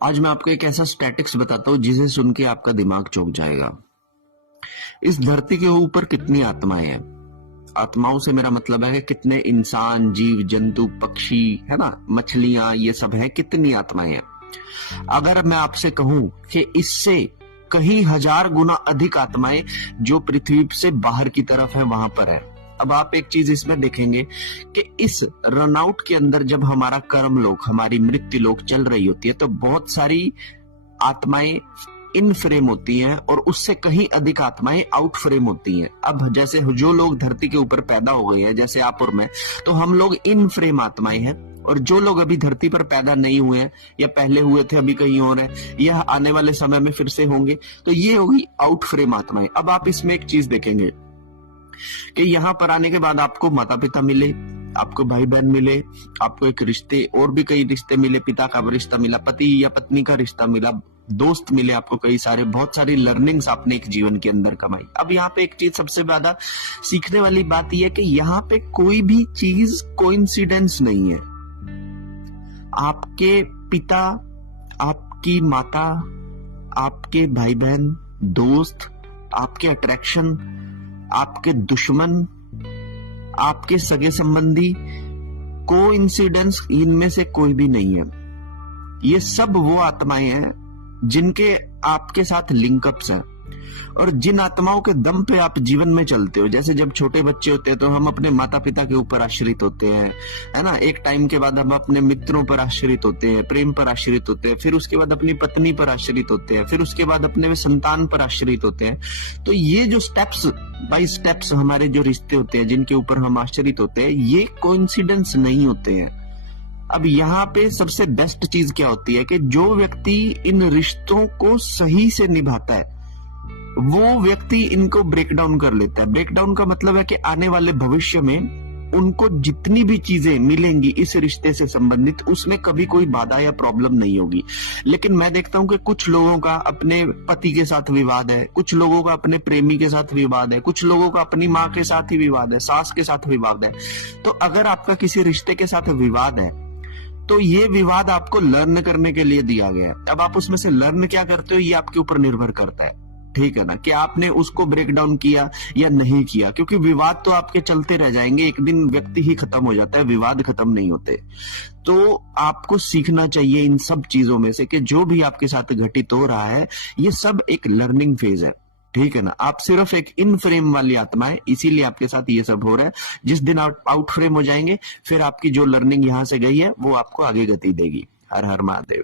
आज मैं आपको एक ऐसा स्टैटिक्स बताता हूँ जिसे सुन के आपका दिमाग चौंक जाएगा। इस धरती के ऊपर कितनी आत्माएं हैं? आत्माओं से मेरा मतलब है कि कितने इंसान, जीव जंतु, पक्षी, है ना, मछलियां, ये सब है, कितनी आत्माएं हैं। अगर मैं आपसे कहूं कि इससे कहीं हजार गुना अधिक आत्माएं जो पृथ्वी से बाहर की तरफ है वहां पर है। अब आप एक चीज इसमें देखेंगे कि इस रनआउट के अंदर जब हमारा कर्म लोक, हमारी मृत्यु लोक चल रही होती है तो बहुत सारी आत्माएं इन फ्रेम होती हैं और उससे कहीं अधिक आत्माएं आउट फ्रेम होती हैं। अब जैसे जो लोग धरती के ऊपर पैदा हो गए हैं, जैसे आप और मैं, तो हम लोग इन फ्रेम आत्माएं हैं। और जो लोग अभी धरती पर पैदा नहीं हुए हैं या पहले हुए थे अभी कहीं और है या आने वाले समय में फिर से होंगे, तो ये होगी आउट फ्रेम आत्माएं। अब आप इसमें एक चीज देखेंगे कि यहाँ पर आने के बाद आपको माता पिता मिले, आपको भाई बहन मिले, आपको एक रिश्ते और भी कई रिश्ते मिले, पिता का रिश्ता मिला, पति या पत्नी का रिश्ता मिला, दोस्त मिले आपको कई सारे, बहुत सारी लर्निंग्स आपने एक जीवन के अंदर कमाई। अब यहाँ पे एक चीज सबसे ज्यादा सीखने वाली बात यह है कि यहाँ पे कोई भी चीज कोइंसिडेंस नहीं है। आपके पिता, आपकी माता, आपके भाई बहन, दोस्त, आपके अट्रैक्शन, आपके दुश्मन, आपके सगे संबंधी, कोइंसिडेंस इनमें से कोई भी नहीं है। ये सब वो आत्माएं हैं जिनके आपके साथ लिंकअप्स हैं और जिन आत्माओं के दम पे आप जीवन में चलते हो। जैसे जब छोटे बच्चे होते हैं तो हम अपने माता पिता के ऊपर आश्रित होते हैं, है ना। एक टाइम के बाद हम अपने मित्रों पर आश्रित होते हैं, प्रेम पर आश्रित होते हैं, फिर उसके बाद अपनी पत्नी पर आश्रित होते हैं, फिर उसके बाद अपने संतान पर आश्रित होते हैं। तो ये जो स्टेप्स बाय स्टेप्स हमारे जो रिश्ते होते हैं जिनके ऊपर हम आश्रित होते हैं, ये कोइंसिडेंस नहीं होते हैं। अब यहाँ पे सबसे बेस्ट चीज क्या होती है कि जो व्यक्ति इन रिश्तों को सही से निभाता है वो व्यक्ति इनको ब्रेक डाउन कर लेता है। ब्रेक डाउन का मतलब है कि आने वाले भविष्य में उनको जितनी भी चीजें मिलेंगी इस रिश्ते से संबंधित, उसमें कभी कोई बाधा या प्रॉब्लम नहीं होगी। लेकिन मैं देखता हूं कि कुछ लोगों का अपने पति के साथ विवाद है, कुछ लोगों का अपने प्रेमी के साथ विवाद है, कुछ लोगों का अपनी माँ के साथ ही विवाद है, सास के साथ विवाद है। तो अगर आपका किसी रिश्ते के साथ विवाद है तो ये विवाद आपको लर्न करने के लिए दिया गया है। अब आप उसमें से लर्न क्या करते हो ये आपके ऊपर निर्भर करता है, ठीक है ना, कि आपने उसको ब्रेक डाउन किया या नहीं किया। क्योंकि विवाद तो आपके चलते रह जाएंगे, एक दिन व्यक्ति ही खत्म हो जाता है, विवाद खत्म नहीं होते। तो आपको सीखना चाहिए इन सब चीजों में से कि जो भी आपके साथ घटित हो रहा है ये सब एक लर्निंग फेज है, ठीक है ना। आप सिर्फ एक इन फ्रेम वाली आत्मा है, इसीलिए आपके साथ ये सब हो रहा है। जिस दिन आप आउट फ्रेम हो जाएंगे फिर आपकी जो लर्निंग यहां से गई है वो आपको आगे गति देगी। हर हर महादेव।